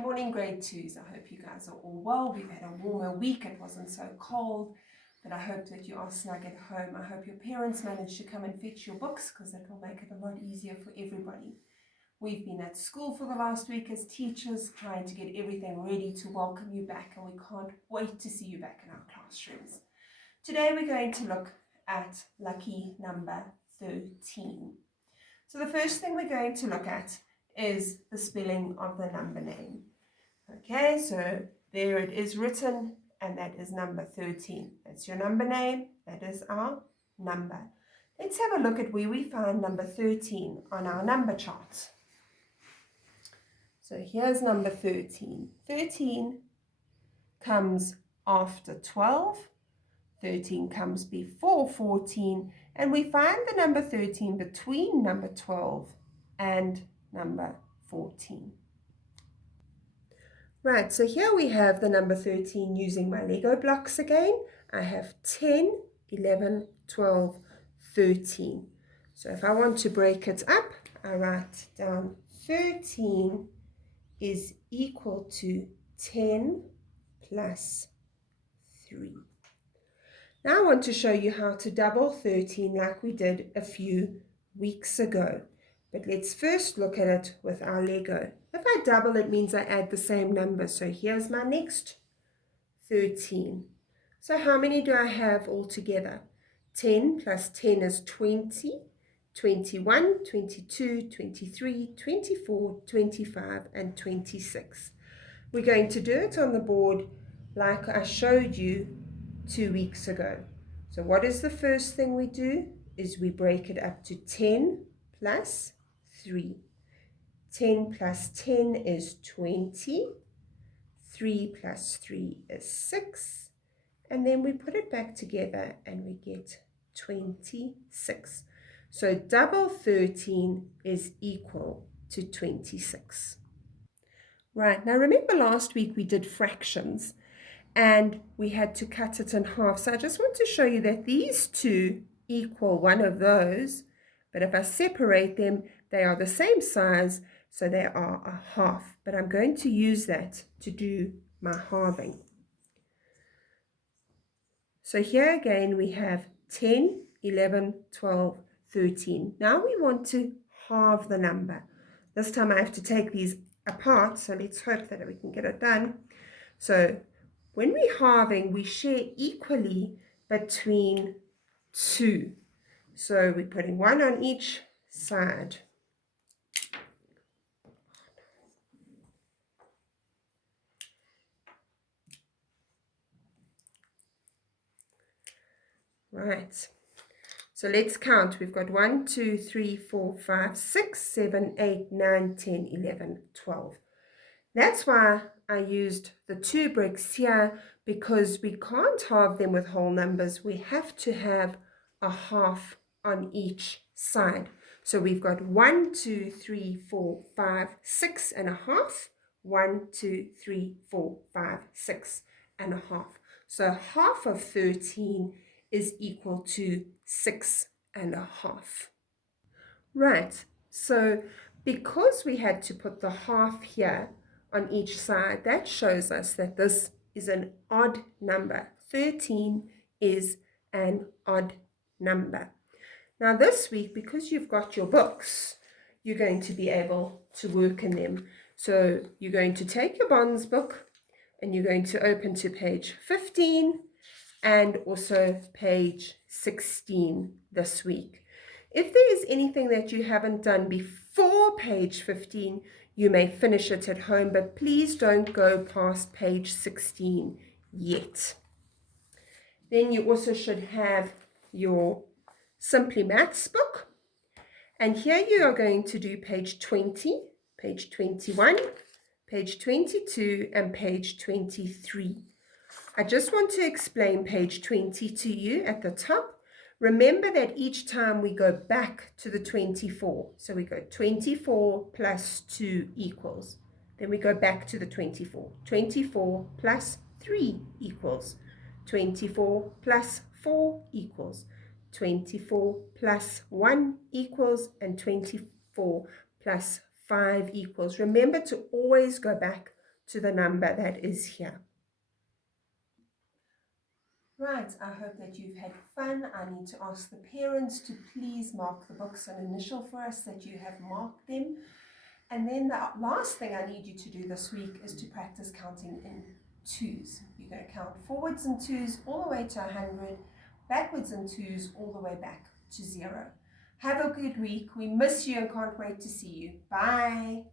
morning, grade twos. I hope you guys are all well. We've had a warmer week. It wasn't so cold, but I hope that you are snug at home. I hope your parents managed to come and fetch your books because that will make it a lot easier for everybody. We've been at school for the last week as teachers, trying to get everything ready to welcome you back, and we can't wait to see you back in our classrooms. Today we're going to look at lucky number 13. So the first thing we're going to look at is the spelling of the number name. Okay, so there it is written, and that is number 13. That's your number name, that is our number. Let's have a look at where we find number 13 on our number chart. So here's number 13. 13 comes after 12, 13 comes before 14, and we find the number 13 between number 12 and number 14. Right, so here we have the number 13 using my Lego blocks again. I have 10, 11, 12, 13. So if I want to break it up, I write down 13 is equal to 10 plus 3. Now I want to show you how to double 13 like we did a few weeks ago. But let's first look at it with our Lego. If I double, it means I add the same number. So here's my next 13. So how many do I have altogether? 10 plus 10 is 20, 21, 22, 23, 24, 25, and 26. We're going to do it on the board like I showed you 2 weeks ago. So what is the first thing we do? Is we break it up to 10 plus 3. 10 plus 10 is 20. 3 plus 3 is 6. And then we put it back together and we get 26. So double 13 is equal to 26. Right, now remember last week we did fractions and we had to cut it in half. So I just want to show you that these two equal one of those, but if I separate them, they are the same size, so they are a half. But I'm going to use that to do my halving. So here again we have 10, 11, 12, 13. Now we want to halve the number. This time I have to take these apart, so let's hope that we can get it done. So when we're halving, we share equally between 2. So we're putting 1 on each side. Right. So let's count. We've got 1, 2, 3, 4, 5, 6, 7, 8, 9, 10, 11, 12. That's why I used the 2 bricks here, because we can't halve them with whole numbers. We have to have a half on each side. So we've got 1, 2, 3, 4, 5, 6 and a half. 1, 2, 3, 4, 5, 6 and a half. So half of 13 is equal to 6 and a half. Right, so because we had to put the half here on each side, that shows us that this is an odd number. 13 is an odd number. Now this week, because you've got your books, you're going to be able to work in them. So you're going to take your bonds book and you're going to open to page 15 and also page 16 this week. If there is anything that you haven't done before page 15, you may finish it at home, but please don't go past page 16 yet. Then you also should have your Simply Maths book. And here you are going to do page 20, page 21, page 22, and page 23. I just want to explain page 20 to you at the top. Remember that each time we go back to the 24. So we go 24 plus 2 equals. Then we go back to the 24. 24 plus 3 equals. 24 plus 4 equals. 24 plus 1 equals. And 24 plus 5 equals. Remember to always go back to the number that is here. Right, I hope that you've had fun. I need to ask the parents to please mark the books and initial for us that you have marked them. And then the last thing I need you to do this week is to practice counting in twos. You're going to count forwards in twos all the way to 100, backwards in twos all the way back to 0. Have a good week. We miss you and can't wait to see you. Bye.